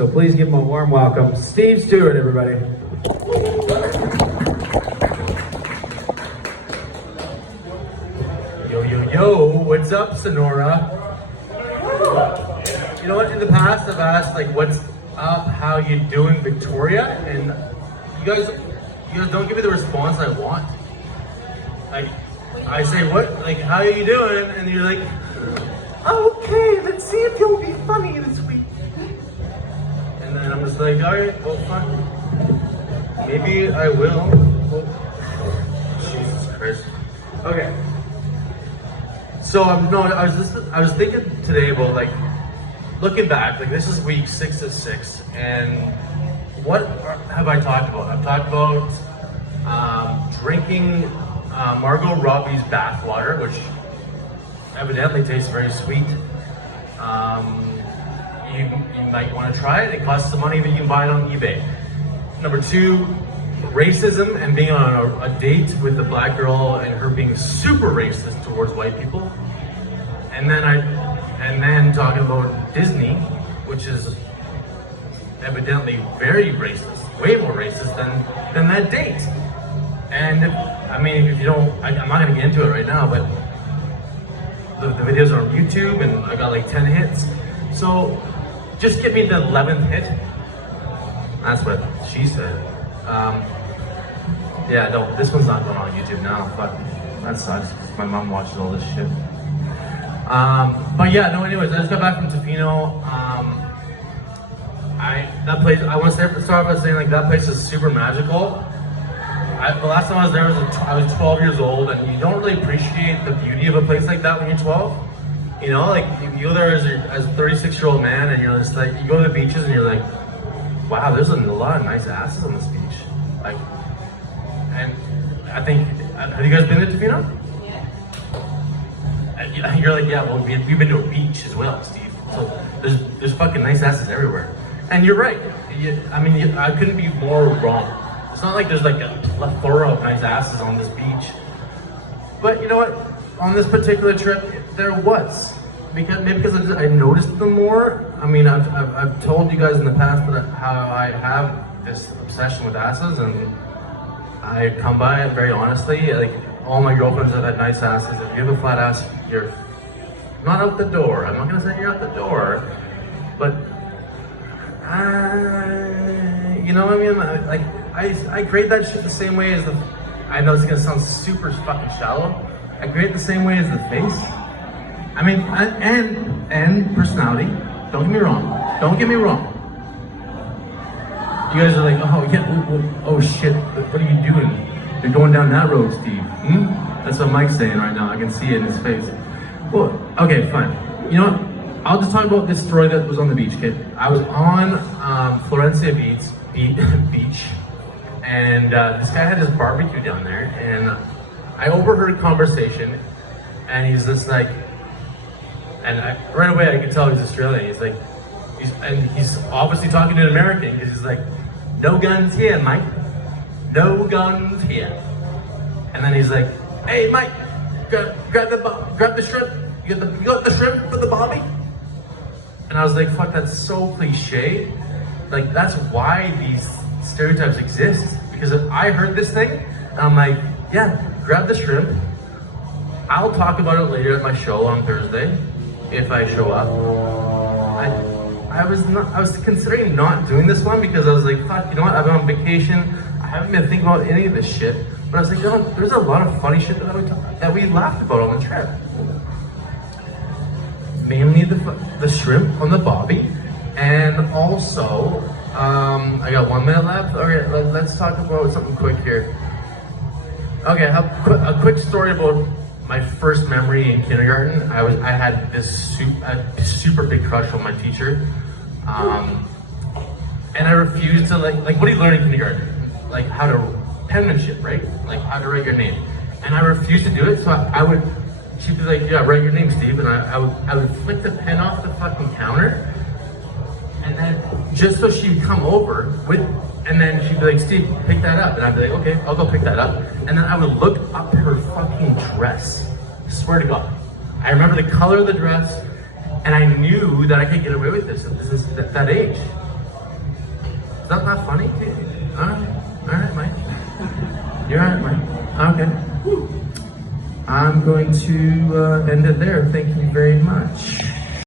So please give him a warm welcome. Steve Stewart, everybody. Yo, yo, yo, what's up, Sonora? You know what, in the past I've asked, like, what's up, how you doing, Victoria? And you guys don't give me the response I want. Like, I say, what, like, how are you doing? And you're like, okay, let's see if you'll be funny this week. And then I'm just like, all right, well, fine. Maybe I will. Oh, Jesus Christ. Okay. So I was thinking today about, like, looking back, like, this is week 6 of 6, and what have I talked about? I've talked about drinking Margot Robbie's bathwater, which evidently tastes very sweet. You might want to try it. It costs some money, but you can buy it on eBay. Number 2, racism and being on a date with a black girl and her being super racist towards white people. And then talking about Disney, which is evidently very racist, way more racist than that date. And I mean, if you don't, I'm not gonna get into it right now, but the videos are on YouTube and I got like 10 hits. So just get me the 11th hit. That's what she said. Yeah, no, this one's not going on YouTube now. Fuck, that sucks. My mom watches all this shit. But yeah, no, anyways, I just got back from Tofino. That place, I want to start off by saying, like, that place is super magical. The last time I was there, I was 12 years old, and you don't really appreciate the beauty of a place like that when you're 12. You know, like, you go there as a 36-year-old man, and you're just like, you go to the beaches, and you're like, wow, there's a lot of nice asses on this beach. Like, and I think, have you guys been to Tofino? Yeah. You're like, yeah, well, we've been to a beach as well, Steve. So there's fucking nice asses everywhere. And you're right. I couldn't be more wrong. It's not like there's like a plethora of nice asses on this beach. But you know what? On this particular trip, there was. Maybe because I noticed them more. I mean, I've told you guys in the past that how I have this obsession with asses, and I come by it very honestly. Like, all my girlfriends have had nice asses. If you have a flat ass, you're not out the door. I'm not gonna say you're out the door, but you know what I mean? I grade that shit the same way as the. I know it's gonna sound super fucking shallow. I grade it the same way as the face. I mean, and personality. Don't get me wrong. Don't get me wrong. You guys are like, oh yeah, oh shit. What are you doing? You're going down that road, Steve. That's what Mike's saying right now. I can see it in his face. Well, okay, fine. You know what? I'll just talk about this story that was on the beach, kid. I was on Florencia Beach, and this guy had his barbecue down there, and I overheard a conversation, and he's just like, right away I could tell he's Australian. He's like, he's obviously talking to an American, because he's like, no guns here, Mike. No guns here. And then he's like, hey, Mike, grab the shrimp. You got the shrimp for the barbie? And I was like, fuck, that's so cliche. Like, that's why these stereotypes exist. Because if I heard this thing, and I'm like, yeah, grab the shrimp. I'll talk about it later at my show on Thursday, if I show up. I was considering not doing this one because I was like, fuck, you know what? I've been on vacation. I haven't been thinking about any of this shit. But I was like, you know, there's a lot of funny shit that we laughed about on the trip. Mainly the shrimp on the bobby, and also, I got 1 minute left. Okay, let's talk about something quick here. Okay, a quick story about my first memory in kindergarten. I had this super big crush on my teacher, and I refused to like what do you learn in kindergarten? Like how to penmanship, right? Like how to write your name. And I refused to do it, so she'd be like, yeah, write your name, Steve, and I would flick the pen off the fucking counter, and then just so she'd come over and then she'd be like, Steve, pick that up, and I'd be like, okay, I'll go pick that up, and then I would look up her fucking dress. I swear to God, I remember the color of the dress, and I knew that I could get away with this at that age. that not funny? All right, Mike. You're all right, Mike. Okay. I'm going to end it there. Thank you very much.